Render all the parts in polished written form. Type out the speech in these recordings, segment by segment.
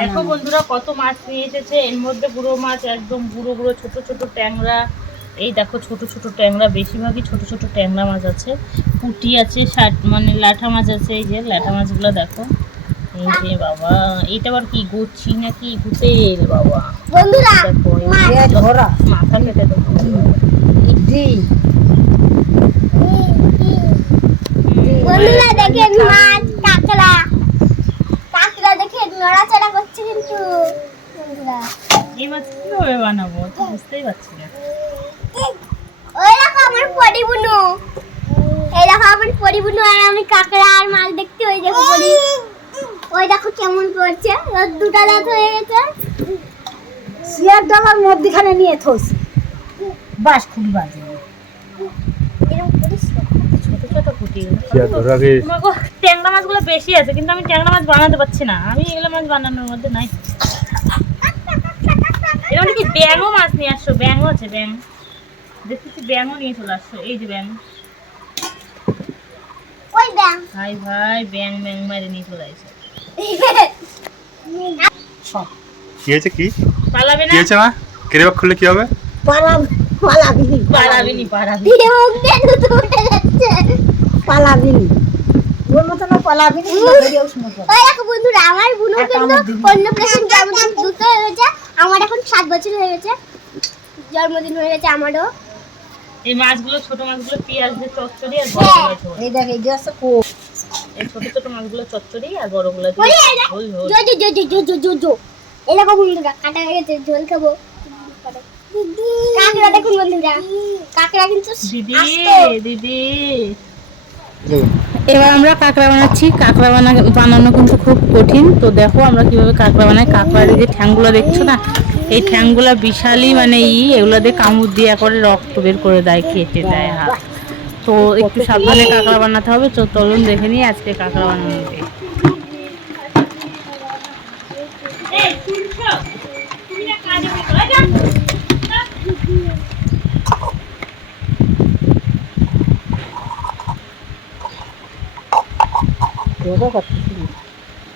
দেখো বন্ধুরা কত মাছ নিয়ে এসেছে, এর মধ্যে বুড়ো মাছ, একদম বুড়ো বুড়ো ছোট ছোট ট্যাংরা। এই দেখো ছোট ছোট ট্যাংরা, বেশিরভাগই ছোট ছোট ট্যাংরা মাছ আছে, পুঁটি আছে, মানে লাঠা মাছ আছে। এই যে লাঠা মাছগুলো দেখো, এই যে বাবা, এইটা আবার কি গুচ্ছি নাকি ভূতের বাবা বন্ধুরা, দেখো মাথা কেটে দেবো। বন্ধুরা দেখেন মাছ, কাঁকড়া, কাঁকড়া দেখেন নড়াচড়া করছে কিন্তু। বন্ধুরা এই মাছ কিভাবে বানাবো তো বুঝতেই পারছি না। ওই দেখো আমার পরিবুনু, এই দেখো আমার পরিবুনু, আর আমি কাঁকড়া আর মাছ দেখতে ওই দেখো পরি, ওই দেখো কেমন করছে, ওর দুটা দাঁত হয়ে গেছে। সিয়ার ডামার মধ্যখানে নিয়ে থস বাস খুব বাজে এরকম করিস না। ছোট ছোট পুঁটি, ট্যাংরা মাছগুলো বেশি আছে, কিন্তু আমি ট্যাংরা মাছ বানাতে পারছি না। আমি এগুলো মাছ বানানোর মধ্যে নাই। এরকম কি ব্যাঙও মাছ নিয়ে আসছো? ব্যাঙও আছে, ব্যাঙ দেখতেছি, ব্যাঙও নিয়ে চলে আসছো। এই যে ব্যাঙ, ওই ব্যাং ভাই ভাই ব্যাঙ ব্যাঙ মারে নিয়ে চলে আসছে। কি হয়েছে? কি পালাবে না? কি হয়েছে? মা কেরিবাগ খুললে কি হবে? পালাবি পালাবিনি পালাবি। মুখ দিয়ে দুটো উঠে যাচ্ছে। পালাবি ওর মতো না, পালাবি ওই দেখো বন্ধুরা, আমার বুনু কিন্তু অন্নপ্রাশন জন্মদিন দুটো হয়েছে, আমার এখন 7 বছর হয়ে গেছে, জন্মদিন হয়ে গেছে আমারও। এই মাছগুলো, ছোট মাছগুলো পেঁয়াজ দিয়ে চচ্চড়ি, আর বড়গুলো ঝোল। এই দেখ, এই যে আছে এই ছোট ছোট মাছগুলো চচ্চড়ি, আর বড়গুলো ওই দিয়ে এই ঝোল ঝোল। জো জো জো জো জো জো জো, এই দেখো বন্ধুরা কাটা হয়ে গেছে, ঝোল খাবো। কাঁকড়া দেখুন বন্ধুরা, কাঁকড়া কিন্তু দিদি দিদি, এবার আমরা কাঁকড়া বানাচ্ছি। কাঁকড়া বানানো কিন্তু খুব কঠিন। তো দেখো আমরা কিভাবে কাঁকড়া বানাই। কাঁকড়ার যে ঠ্যাংগুলো দেখছো না, এই ঠ্যাংগুলো বিশালই মানে এগুলো দিয়ে কামড় দিয়ে করে রক্ত বের করে দেয়, কেটে দেয় হাত। তো একটু সাবধানে কাঁকড়া বানাতে হবে। তো চলুন দেখে নিই আজকে কাঁকড়া বানানো।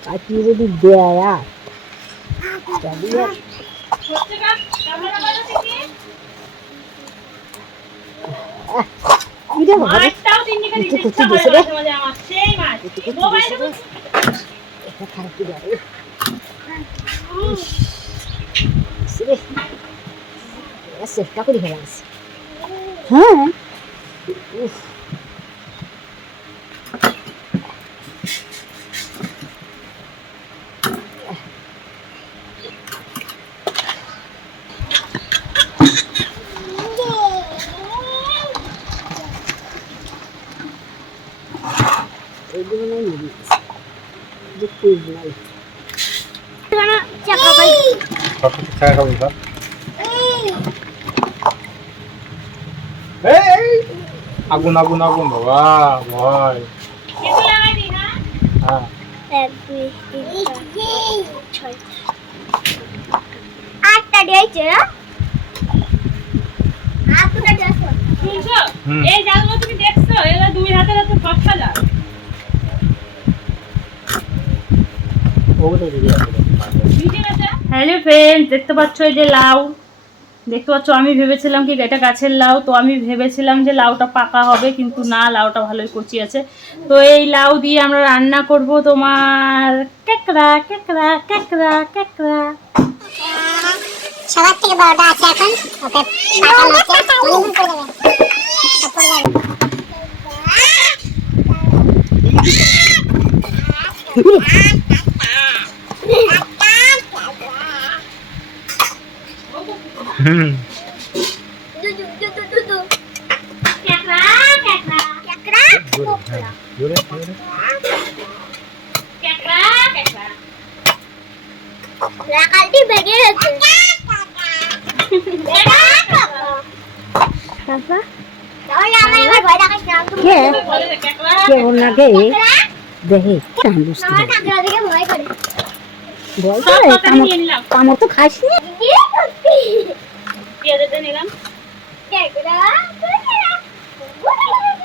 কাটিয়ে যদি দেয় আর মাছটাও তিন দিকে দিতে ইচ্ছা করে মাঝে মাঝে আমার, সেই মাছ মোবাইলে চেষ্টা করি ফেলা আছে। হ্যাঁ আগুন আগুন আগুন বাবা ভয়। কিছু লাগাই দি না। হ্যাঁ 1 2 3 4 8টা দিয়েছে না, 8টা দিয়েছে। শুনছো, এই জালগুলো তুমি দেখছো, এগুলো দুই হাতের হাতে ফটকা জাল। হ্যালো ফ্রেন্ডস, দেখতে পাচ্ছ এই যে লাউ, দেখতে পাচ্ছ। আমি ভেবেছিলাম কি এটা গাছের লাউ, তো আমি ভেবেছিলাম যে লাউটা পাকা হবে, কিন্তু না, লাউটা ভালোই কচি আছে। তো এই লাউ দিয়ে আমরা রান্না করব তোমার কাঁকড়া কাঁকড়া কাঁকড়া কাঁকড়া। সবার থেকে বড়টা আছে এখন, ওকে পাকানো হুম কাঁকড়া কাঁকড়া কাঁকড়া জোরে জোরে কাঁকড়া কাঁকড়া রাকালটি বেগে গেছে। কাঁকড়া তাহলে আমার এবার ভয় লাগাইছে না। কে বলে যে কাঁকড়া কে ওর নাকি দেখি আমার কাঁকড়া দেখে ভয় করে। বল সব কথা আমি নিয়ে নিলাম, কামড় তো খাস নি। কি করছি? পেঁয়াজ দিয়ে নিলাম। কাঁকড়া কাঁকড়া